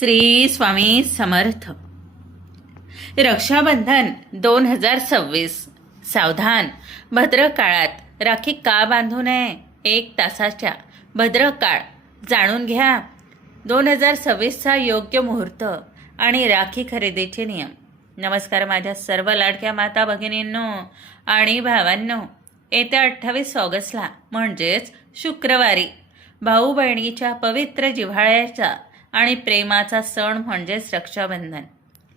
श्री स्वामी समर्थ। रक्षाबंधन 2026। सावधान, भद्र काळात राखी का बांधू नये? 1 तासाच्या भद्र काळ जाणून घ्या। 2026चा योग्य मुहूर्त आणि राखी खरेदीचे नियम। नमस्कार माझ्या सर्व लाडक्या माता भगिनींनो आणि भावांनो। येत्या 28 ऑगस्टला म्हणजेच शुक्रवारी भाऊ बहिणीच्या पवित्र जिव्हाळ्याचा आणि प्रेमाचा सण म्हणजेच रक्षाबंधन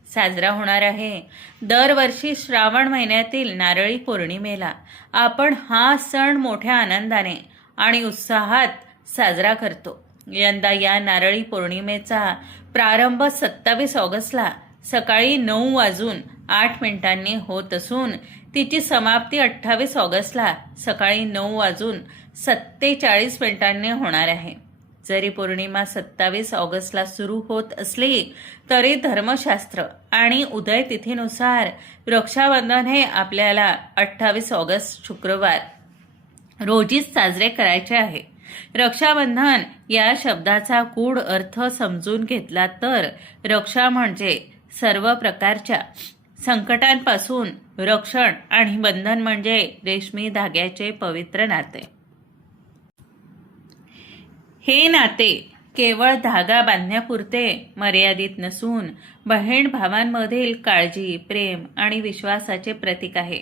साजरा होणार आहे। दरवर्षी श्रावण महिन्यातील नारळी पौर्णिमेला आपण हा सण मोठ्या आनंदाने आणि उत्साहात साजरा करतो। यंदा या नारळी पौर्णिमेचा प्रारंभ 27 ऑगस्टला सकाळी 9:08 होत असून तिची समाप्ती 28 ऑगस्टला सकाळी 9:47 होणार आहे। जरी पौर्णिमा 27 ऑगस्टला सुरू होत असली तरी धर्मशास्त्र आणि उदय तिथीनुसार रक्षाबंधन हे आपल्याला 28 ऑगस्ट शुक्रवार रोजीच साजरे करायचे आहे। रक्षाबंधन या शब्दाचा गूढ अर्थ समजून घेतला तर रक्षा म्हणजे सर्व प्रकारच्या संकटांपासून रक्षण आणि बंधन म्हणजे रेशमी धाग्याचे पवित्र नाते। हे नाते केवळ धागा बांधण्यापुरते मर्यादित नसून बहीण भावांमधील काळजी, प्रेम आणि विश्वासाचे प्रतीक आहे।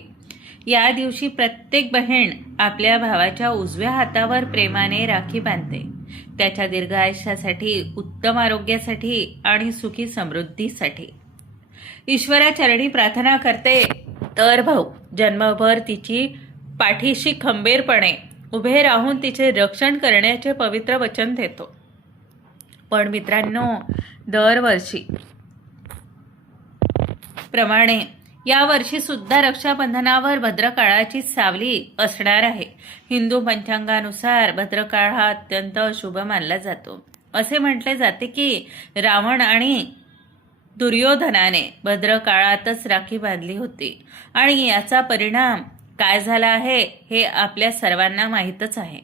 या दिवशी प्रत्येक बहीण आपल्या भावाच्या उजव्या हातावर प्रेमाने राखी बांधते, त्याच्या दीर्घ आयुष्यासाठी, उत्तम आरोग्यासाठी आणि सुखी समृद्धीसाठी। ईश्वराचरणी प्रार्थना करते तर भाऊ जन्मभर तिची पाठीशी खंबीरपणे उभे राहून तिचे रक्षण करण्याचे पवित्र वचन देतो। पण मित्रांनो, दरवर्षी प्रमाणे या वर्षी सुद्धा रक्षाबंधनावर भद्रकाळाची सावली असणार आहे। हिंदू पंचांगानुसार भद्रकाळ हा अत्यंत अशुभ मानला जातो। असे म्हटले जाते की रावण आणि दुर्योधनाने भद्रकाळातच राखी बांधली होती आणि याचा परिणाम काय झाला आहे हे आपल्या सर्वांना माहीतच आहे।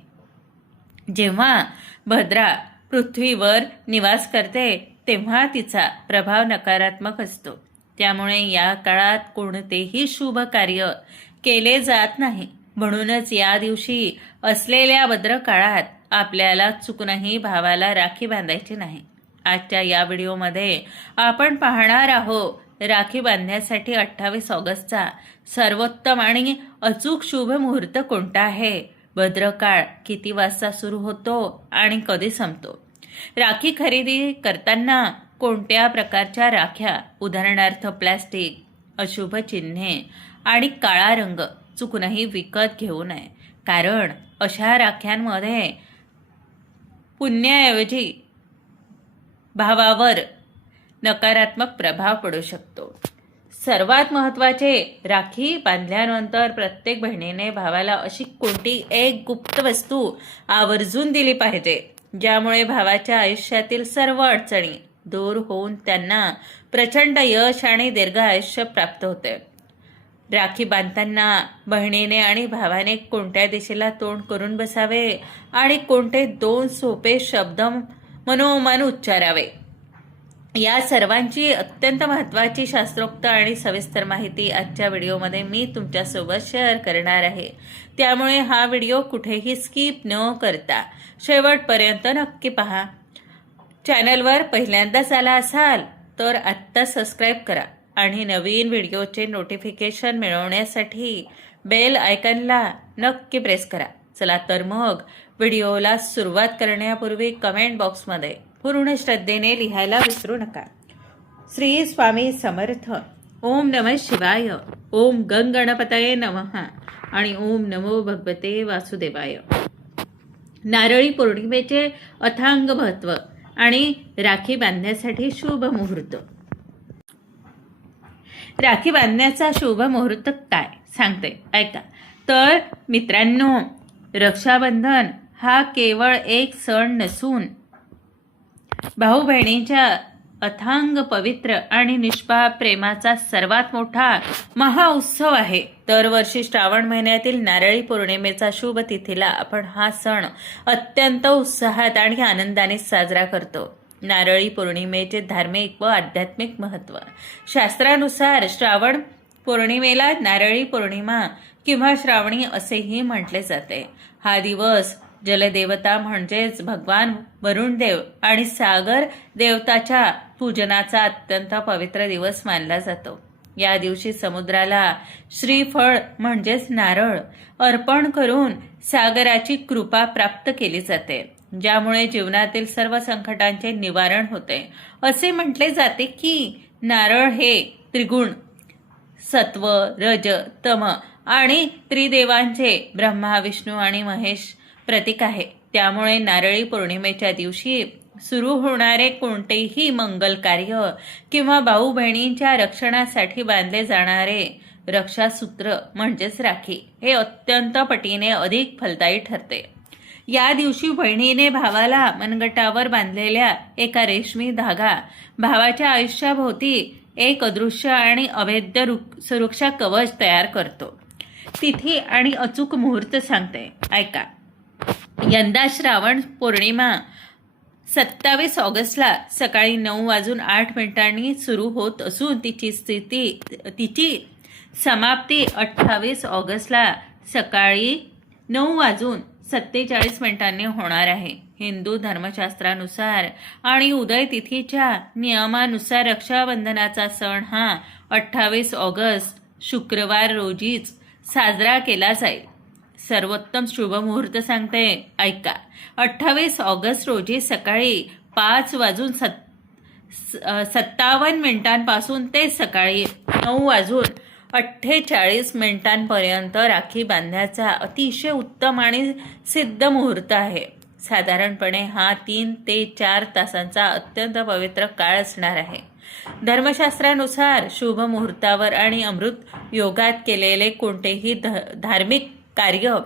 जेव्हा भद्रा पृथ्वीवर निवास करते तेव्हा तिचा प्रभाव नकारात्मक असतो। त्यामुळे या काळात कोणतेही शुभ कार्य केले जात नाही। म्हणूनच या दिवशी असलेल्या भद्र काळात आपल्याला चुकूनही भावाला राखी बांधायची नाही। आजच्या या व्हिडिओमध्ये आपण पाहणार आहोत राखी बांधण्यासाठी 28 ऑगस्टचा सर्वोत्तम आणि अचूक शुभ मुहूर्त कोणता आहे, भद्रकाळ किती वाजता सुरू होतो आणि कधी संपतो, राखी खरेदी करताना कोणत्या प्रकारच्या राख्या उदाहरणार्थ प्लास्टिक, अशुभ चिन्हे आणि काळा रंग चुकूनही विकत घेऊ नये, कारण अशा राख्यांमध्ये पुण्याऐवजी भावावर नकारात्मक प्रभाव पडू शकतो। सर्वात महत्त्वाचे, राखी बांधल्यानंतर प्रत्येक बहिणीने भावाला अशी कोणती एक गुप्त वस्तू आवर्जून दिली पाहिजे ज्यामुळे भावाच्या आयुष्यातील सर्व अडचणी दूर होऊन त्यांना प्रचंड यश आणि दीर्घ आयुष्य प्राप्त होते। राखी बांधताना बहिणीने आणि भावाने कोणत्या दिशेला तोंड करून बसावे आणि कोणते 2 सोपे शब्द मनोमन उच्चारावे, या सर्वांची अत्यंत महत्त्वाची शास्त्रोक्त आणि सविस्तर माहिती आजच्या व्हिडिओमध्ये मी तुमच्यासोबत शेअर करणार आहे। त्यामुळे हा व्हिडिओ कुठेही स्किप न करता शेवटपर्यंत नक्की पहा। चॅनलवर पहिल्यांदाच आला असाल तर आत्ता सबस्क्राईब करा आणि नवीन व्हिडिओचे नोटिफिकेशन मिळवण्यासाठी बेल आयकॉनला नक्की प्रेस करा। चला तर मग व्हिडिओला सुरुवात करण्यापूर्वी कमेंट बॉक्समध्ये पूर्ण श्रद्धेने लिहायला विसरू नका। श्री स्वामी समर्थ। ओम नमः शिवाय, ओम गणपतये नमः आणि ओम नमो भगवते वासुदेवाय। नारळी पौर्णिमेचे अथांग महत्त्व आणि राखी बांधण्यासाठी शुभ मुहूर्त। राखी बांधण्याचा शुभ मुहूर्त काय सांगते ऐका। तर मित्रांनो, रक्षाबंधन हा केवळ एक सण नसून भाऊ बहिणींच्या अथांग पवित्र आणि निष्पाप प्रेमाचा सर्वात मोठा महाउत्सव आहे। दरवर्षी श्रावण महिन्यातील नारळी पौर्णिमेचा शुभ तिथीला आपण हा सण अत्यंत उत्साहात आणि आनंदाने साजरा करतो। नारळी पौर्णिमेचे धार्मिक व आध्यात्मिक महत्त्व. शास्त्रानुसार श्रावण पौर्णिमेला नारळी पौर्णिमा किंवा श्रावणी असेही म्हटले जाते. हा दिवस जलदेवता म्हणजेच भगवान वरुणदेव आणि सागर देवताच्या पूजनाचा अत्यंत पवित्र दिवस मानला जातो. या दिवशी समुद्राला श्रीफळ म्हणजेच नारळ अर्पण करून सागराची कृपा प्राप्त केली जाते, ज्यामुळे जीवनातील सर्व संकटांचे निवारण होते. असे म्हटले जाते की नारळ हे त्रिगुण सत्व, रज, तम आणि त्रिदेवांचे ब्रह्मा, विष्णू आणि महेश प्रतीक आहे. त्यामुळे नारळी पौर्णिमेच्या दिवशी सुरू होणारे कोणतेही मंगल कार्य किंवा भाऊ बहिणींच्या रक्षणासाठी बांधले जाणारे रक्षासूत्र म्हणजेच राखी हे अत्यंत पटीने अधिक फलदायी ठरते. या दिवशी बहिणीने भावाला मनगटावर बांधलेल्या एका रेशमी धागा भावाच्या आयुष्याभोवती एक अदृश्य आणि अभेद्य सुरक्षा कवच तयार करतो. तिथी आणि अचूक मुहूर्त सांगते, ऐका. यंदा श्रावण पौर्णिमा 27 ऑगस्टला सकाळी 9:08 सुरू होत असून तिची समाप्ती 28 ऑगस्टला सकाळी 9:47 होणार आहे. हिंदू धर्मशास्त्रानुसार आणि उदय तिथीच्या नियमानुसार रक्षाबंधनाचा सण हा 28 ऑगस्ट शुक्रवार रोजीच साजरा केला जाईल. सर्वोत्तम शुभ मुहूर्त सांगते, ऐका. 28 ऑगस्ट रोजी सकाळी 5:57 ते सकाळी 9:48 राखी बांधण्याचा अतिशय उत्तम आणि सिद्ध मुहूर्त आहे. साधारणपणे हा 3 ते 4 तासांचा अत्यंत पवित्र काळ असणार आहे. धर्मशास्त्रानुसार शुभ मुहूर्तावर आणि अमृत योगात केलेले कोणतेही धार्मिक कार्य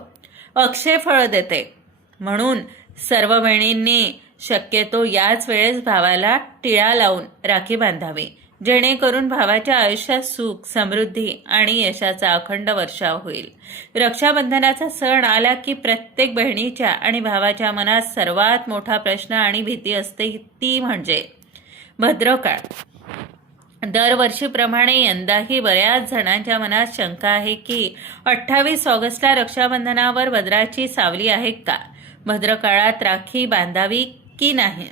अक्षय फळ देते. म्हणून सर्व बहिणींनी शक्यतो याच वेळेस भावाला टिळा लावून राखी बांधावी, जेणेकरून भावाच्या आयुष्यात सुख, समृद्धी आणि यशाचा अखंड वर्षाव होईल. रक्षाबंधनाचा सण आला की प्रत्येक बहिणीच्या आणि भावाच्या मनात सर्वात मोठा प्रश्न आणि भीती असते, ती म्हणजे भद्रकाळ. दरवर्षीप्रमाणे यंदाही बऱ्याच जणांच्या मनात शंका आहे की 28 ऑगस्टला रक्षाबंधनावर भद्राची सावली आहे का? भद्रकाळात राखी बांधावी की नाही?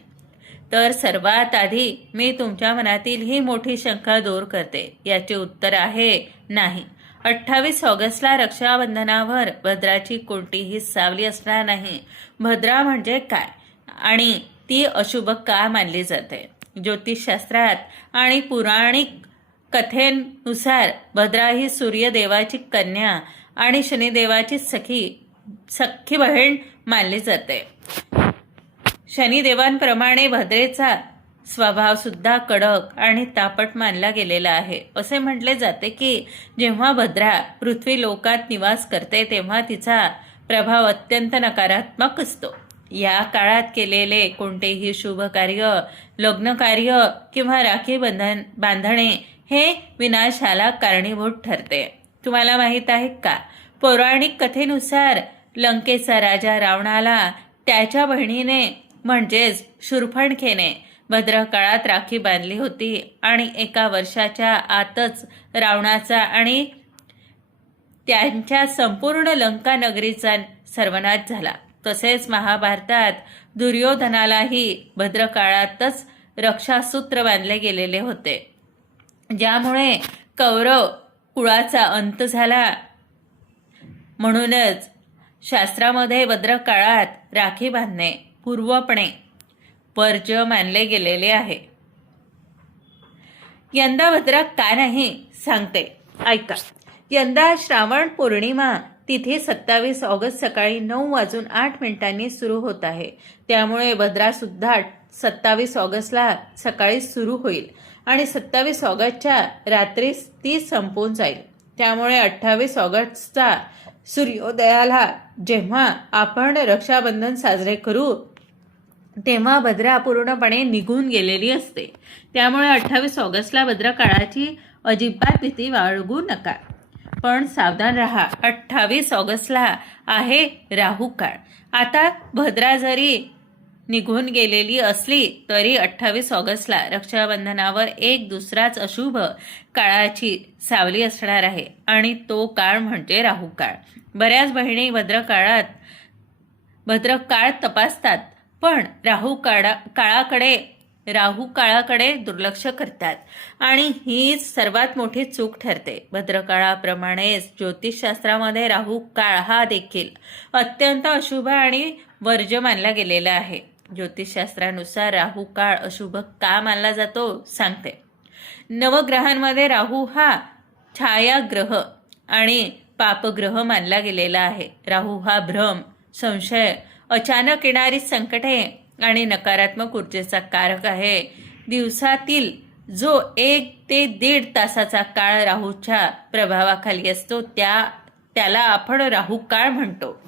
तर सर्वात आधी मी तुमच्या मनातील ही मोठी शंका दूर करते. याचे उत्तर आहे नाही. 28 ऑगस्टला रक्षाबंधनावर भद्राची कोणतीही सावली असणार नाही. भद्रा म्हणजे काय आणि ती अशुभ का मानली जाते? ज्योतिषशास्त्रात आणि पौराणिक कथेनुसार भद्रा ही सूर्यदेवाची कन्या आणि शनिदेवाची सख्खी बहीण मानली जाते. शनिदेवांप्रमाणे भद्रेचा स्वभाव सुद्धा कडक आणि तापट मानला गेलेला आहे. असे म्हटले जाते की जेव्हा भद्रा पृथ्वी लोकात निवास करते तेव्हा तिचा प्रभाव अत्यंत नकारात्मक असतो. या काळात केलेले कोणतेही शुभ कार्य, लग्न कार्य किंवा राखी बांधणे हे विनाशाला कारणीभूत ठरते. तुम्हाला माहीत आहे का? पौराणिक कथेनुसार लंकेचा राजा रावणाला त्याच्या बहिणीने म्हणजेच शूर्पणखेने भद्रकाळात राखी बांधली होती आणि 1 वर्षाच्या आतच रावणाचा आणि त्यांच्या संपूर्ण लंका नगरीचा सर्वनाश झाला. तसेच महाभारतात दुर्योधनालाही भद्रकाळातच रक्षासूत्र बांधले गेलेले होते, ज्यामुळे कौरव कुळाचा अंत झाला. म्हणूनच शास्त्रामध्ये भद्रकाळात राखी बांधणे पूर्वपणे वर्ज मानले गेलेले आहे. यंदा भद्रा का नाही सांगते, ऐका. यंदा श्रावण पौर्णिमा तिथे 27 ऑगस्ट सकाळी 9:08 सुरू होत आहे. त्यामुळे भद्रा सुद्धा 27 ऑगस्टला सकाळी सुरू होईल आणि 27 ऑगस्टच्या रात्री ती संपून जाईल. त्यामुळे 28 ऑगस्टचा सूर्योदयाला जेव्हा आपण रक्षाबंधन साजरे करू तेव्हा भद्रा पूर्णपणे निघून गेलेली असते. त्यामुळे 28 ऑगस्टला भद्रा काळाची अजिबात भीती बाळगू नका. पण सावधान रहा. 28 ऑगस्टला आहे राहू काळ. आता भद्रा जरी निघून गेलेली असली तरी 28 ऑगस्टला रक्षाबंधनावर एक दुसराच अशुभ काळाची सावली असणार आहे आणि तो काळ म्हणजे राहू काळ. बऱ्याच बहिणी भद्र काळ तपासतात पण राहू काळाकडे दुर्लक्ष करतात आणि हीच सर्वात मोठी चूक ठरते. भद्रकाळाप्रमाणेच ज्योतिषशास्त्रामध्ये राहू काळ हा देखील अत्यंत अशुभ आणि वर्ज्य मानला गेलेला आहे. ज्योतिषशास्त्रानुसार राहू काळ अशुभ का मानला जातो सांगते. नवग्रहांमध्ये राहू हा छायाग्रह आणि पापग्रह मानला गेलेला आहे. राहू हा भ्रम, संशय, अचानक येणारी संकटे आणि नकारात्मक ऊर्जेचा कारक आहे. दिवसातील जो 1 ते 1.5 तासाचा काळ राहूच्या प्रभावाखाली असतो त्याला आपण राहू काळ म्हणतो.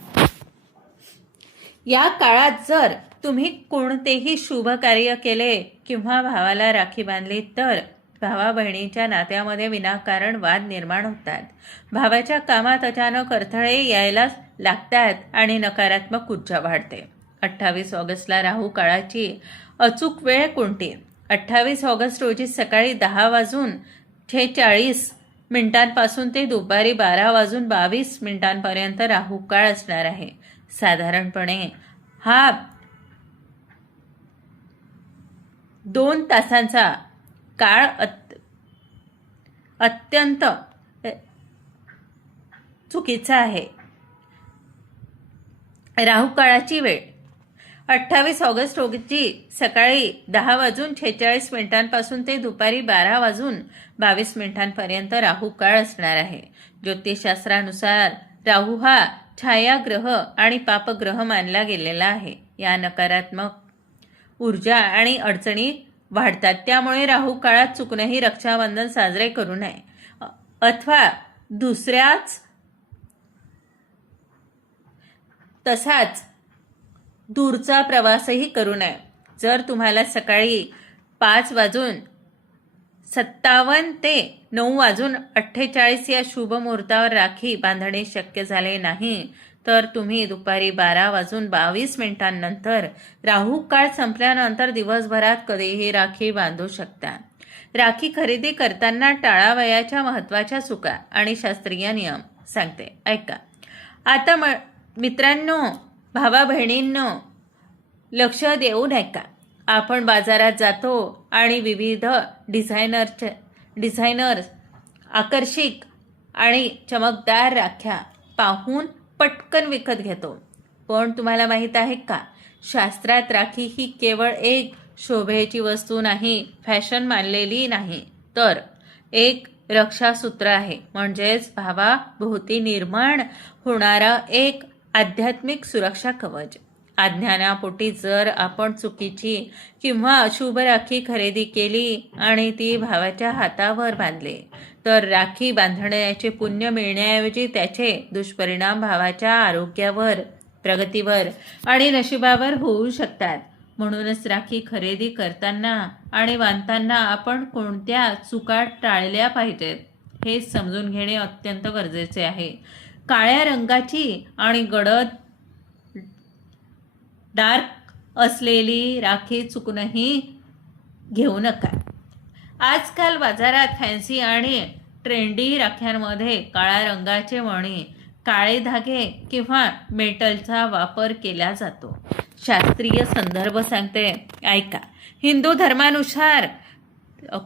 या काळात जर तुम्ही कोणतेही शुभ कार्य केले किंवा भावाला राखी बांधली तर भावा बहिणीच्या नात्यामध्ये विनाकारण वाद निर्माण होतात. भावाच्या कामात अचानक अडथळे यायला लागतात आणि नकारात्मक ऊर्जा वाढते. 28 ऑगस्टला राहू काळाची अचूक वेळ कोणती? 28 ऑगस्ट रोजी सकाळी 10:46 पासून ते दुपारी 12:22 राहू काळ असणार आहे. साधारणपणे हा 2 तासांचा काळ अत्यंत चुकीचा आहे. राहू काळाची वेळ 28 ऑगस्ट रोजी सकाळी 10:46 पासून ते दुपारी 12:22 राहू काळ असणार आहे. ज्योतिषशास्त्रानुसार राहू हा छायाग्रह आणि पापग्रह मानला गेलेला आहे. या नकारात्मक ऊर्जा आणि अडचणी वाढतात. त्यामुळे राहू काळात चुकूनही रक्षाबंधन साजरे करू नये अथवा दुसऱ्याच तसाच दूरचा प्रवासही करू नये. जर तुम्हाला सकाळी 5:57 ते 9:48 या शुभ मुहूर्तावर राखी बांधणे शक्य झाले नाही तर तुम्ही दुपारी 12:22 नंतर राहू काळ संपल्यानंतर दिवसभरात कधीही राखी बांधू शकता. राखी खरेदी करताना टाळावयाच्या महत्त्वाच्या चुका आणि शास्त्रीय नियम सांगते, ऐका. आता मित्रांनो, भावा बहिणींनो, लक्ष देऊन ऐका. आपण बाजारात जातो आणि विविध डिझायनर्स आकर्षक आणि चमकदार राख्या पाहून पटकन विकत घेतो. पण तुम्हाला माहीत आहे का, शास्त्रात राखी ही केवळ एक शोभेची वस्तू नाही, फॅशन मानलेली नाही, तर एक रक्षासूत्र आहे. म्हणजेच भावाभोवती निर्माण होणारा एक आध्यात्मिक सुरक्षा कवच. अज्ञानापोटी जर आपण चुकीची किंवा अशुभ राखी खरेदी केली आणि ती भावाच्या हातावर बांधली तर राखी बांधण्याचे पुण्य मिळण्याऐवजी त्याचे दुष्परिणाम भावाच्या आरोग्यावर, प्रगतीवर आणि नशिबावर होऊ शकतात. म्हणूनच राखी खरेदी करताना आणि बांधताना आपण कोणत्या चुका टाळल्या पाहिजेत हे समजून घेणे अत्यंत गरजेचे आहे. काळ्या रंगाची आणि गडद डार्क असलेली राखी चुकूनही घेऊ नका. आजकाल बाजारात फॅन्सी आणि ट्रेंडी राख्यांमध्ये काळ्या रंगाचे मणी, काळे धागे किंवा मेटलचा वापर केला जातो. शास्त्रीय संदर्भ सांगते, ऐका. हिंदू धर्मानुसार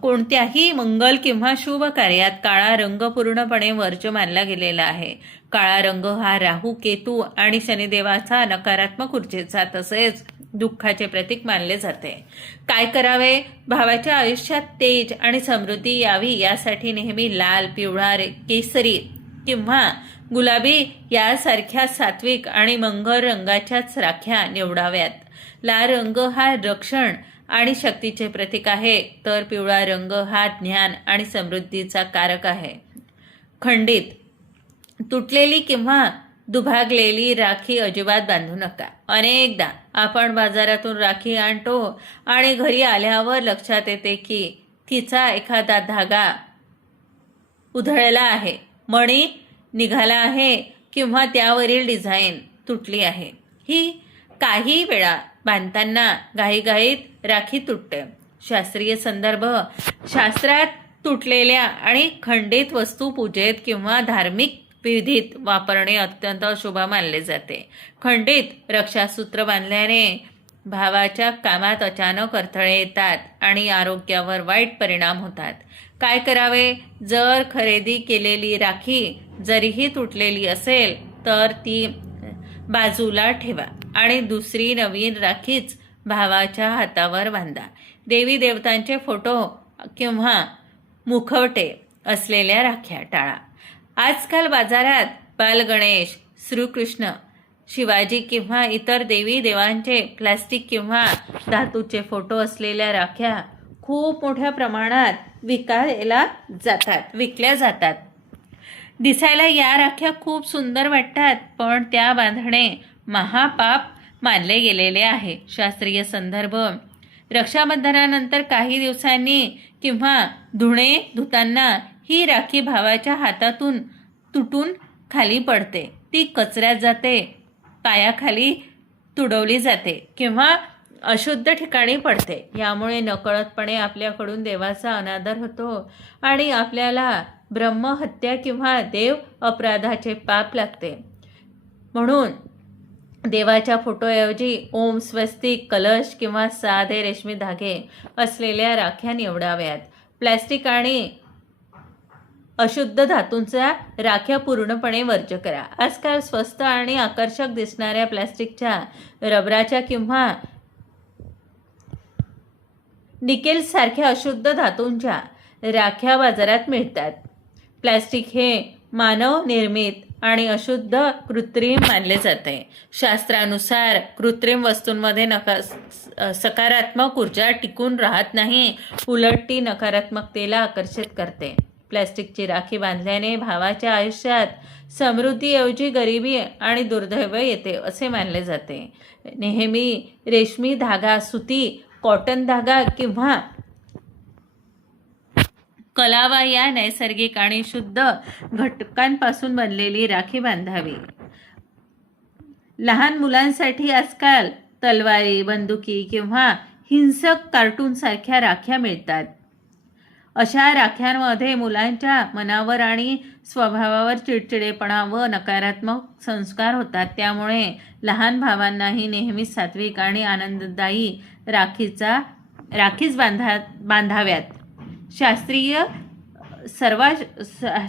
कोणत्याही मंगल किंवा शुभ कार्यात काळा रंग पूर्णपणे वर्ज्य मानला गेलेला आहे. काळा रंग हा राहू, केतू आणि शनिदेवाचा नकारात्मक ऊर्जेचा तसेच दुःखाचे प्रतीक मानले जाते. काय करावे? भावाच्या आयुष्यात तेज आणि समृद्धी यावी यासाठी नेहमी लाल, पिवळा, केसरी किंवा गुलाबी यासारख्या सात्विक आणि मंगळ रंगाच्याच राख्या निवडाव्यात. लाल रंग हा रक्षण आणि शक्तीचे प्रतीक आहे, तर पिवळा रंग हा ज्ञान आणि समृद्धीचा कारक आहे. खंडित, तुटलेली किंवा दुभागलेली राखी अजिबात बांधू नका. अनेकदा आपण बाजारातून राखी आणतो आणि घरी आल्यावर लक्षात येते की तिचा एखादा धागा उधळला आहे, मणी निघाला आहे किंवा त्यावरील डिझाईन तुटली आहे. ही काही वेळा बांधताना घाईघाईत राखी तुटते. शास्त्रीय संदर्भ: शास्त्रात तुटलेल्या आणि खंडित वस्तू पूजेत किंवा धार्मिक विधीत वापरणे अत्यंत अशुभ मानले जाते. खंडित रक्षासूत्र बांधल्याने भावाच्या कामात अचानक अडथळे येतात आणि आरोग्यावर वाईट परिणाम होतात. काय करावे? जर खरेदी केलेली राखी जरीही तुटलेली असेल तर ती बाजूला ठेवा आणि दुसरी नवीन राखीच भावाच्या हातावर बांधा. देवी देवतांचे फोटो किंवा मुखवटे असलेल्या राख्या टाळा. आजकाल बाजारात बालगणेश, श्रीकृष्ण, शिवाजी किंवा इतर देवी देवांचे प्लास्टिक किंवा धातूचे फोटो असलेल्या राख्या खूप मोठ्या प्रमाणात विकल्या जातात. दिसायला या राख्या खूप सुंदर वाटतात, पण त्या बांधणे महापाप मानले गेलेले आहे. शास्त्रीय संदर्भ: रक्षाबंधनानंतर काही दिवसांनी किंवा धुताना ही राखी भावाच्या हातातून तुटून खाली पडते. ती कचऱ्यात जाते, पायाखाली तुडवली जाते किंवा अशुद्ध ठिकाणी पडते. यामुळे नकळतपणे आपल्याकडून देवाचा अनादर होतो आणि आपल्याला ब्रह्महत्या किंवा देव अपराधाचे पाप लागते. म्हणून देवाच्या फोटोऐवजी ओम, स्वस्तिक, कलश किंवा साधे रेशमी धागे असलेल्या राख्या निवडाव्यात. प्लॅस्टिक आणि अशुद्ध धातूंच्या राख्या पूर्णपणे वर्ज करा. आजकाल स्वस्त आणि आकर्षक दिसणाऱ्या प्लॅस्टिकच्या, रबराच्या किंवा निकेलसारख्या अशुद्ध धातूंच्या राख्या बाजारात मिळतात. प्लॅस्टिक हे मानव निर्मित आणि अशुद्ध कृत्रिम मानले जाते. शास्त्रानुसार कृत्रिम वस्तूंमध्ये सकारात्मक ऊर्जा टिकून राहत नाही, उलट ती नकारात्मकतेला आकर्षित करते. प्लॅस्टिकची राखी बांधल्याने भावाच्या आयुष्यात समृद्धीऐवजी गरिबी आणि दुर्दैव येते असे मानले जाते. नेहमी रेशमी धागा, सुती, कॉटन धागा किंवा कलावा या नैसर्गिक आणि शुद्ध घटकांपासून बनलेली राखी बांधावी. लहान मुलांसाठी आजकाल तलवारी, बंदुकी किंवा हिंसक कार्टूनसारख्या राख्या मिळतात. अशा राख्यांमध्ये मुलांच्या मनावर आणि स्वभावावर चिडचिडेपणा व नकारात्मक संस्कार होतात. त्यामुळे लहान भावांनाही नेहमी सात्विक आणि आनंददायी राखीच बांधाव्यात.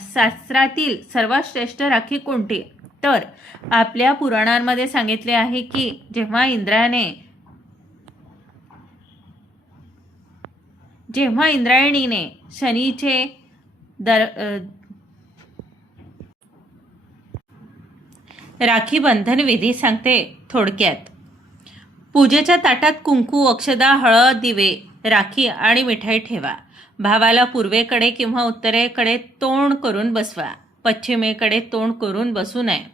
शास्त्रातील सर्वात श्रेष्ठ राखी कोणती? तर आपल्या पुराणांमध्ये सांगितले आहे की जेव्हा इंद्रायणीने शनीचे राखी बंधन विधी सांगते थोडक्यात. पूजेच्या ताटात कुंकू, अक्षदा, हळद, दिवे, राखी आणि मिठाई ठेवा. भावाला पूर्वेकडे किंवा उत्तरेकडे तोंड करून बसवा. पश्चिमेकडे तोंड करून बसू नये.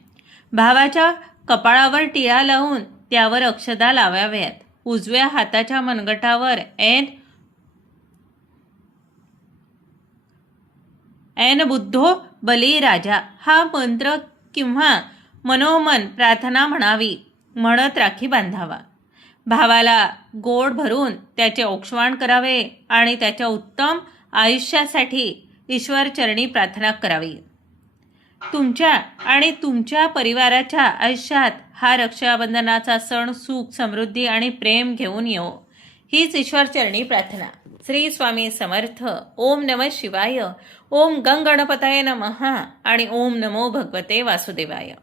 भावाच्या कपाळावर टिळा लावून त्यावर अक्षदा लावाव्यात. उजव्या हाताच्या मनगटावर ऐन बुद्धो बली राजा हा मंत्र किंवा मनोमन प्रार्थना म्हणत राखी बांधावा. भावाला गोड भरून त्याचे औक्षवाण करावे आणि त्याच्या उत्तम आयुष्यासाठी ईश्वरचरणी प्रार्थना करावी. तुमच्या आणि तुमच्या परिवाराच्या आयुष्यात हा रक्षाबंधनाचा सण सुख, समृद्धी आणि प्रेम घेऊन येवो, हीच ईश्वरचरणी प्रार्थना. श्री स्वामी समर्थ. ओम नमः शिवाय. ओम गंगणपतये नमः आणि ओम नमो भगवते वासुदेवाय.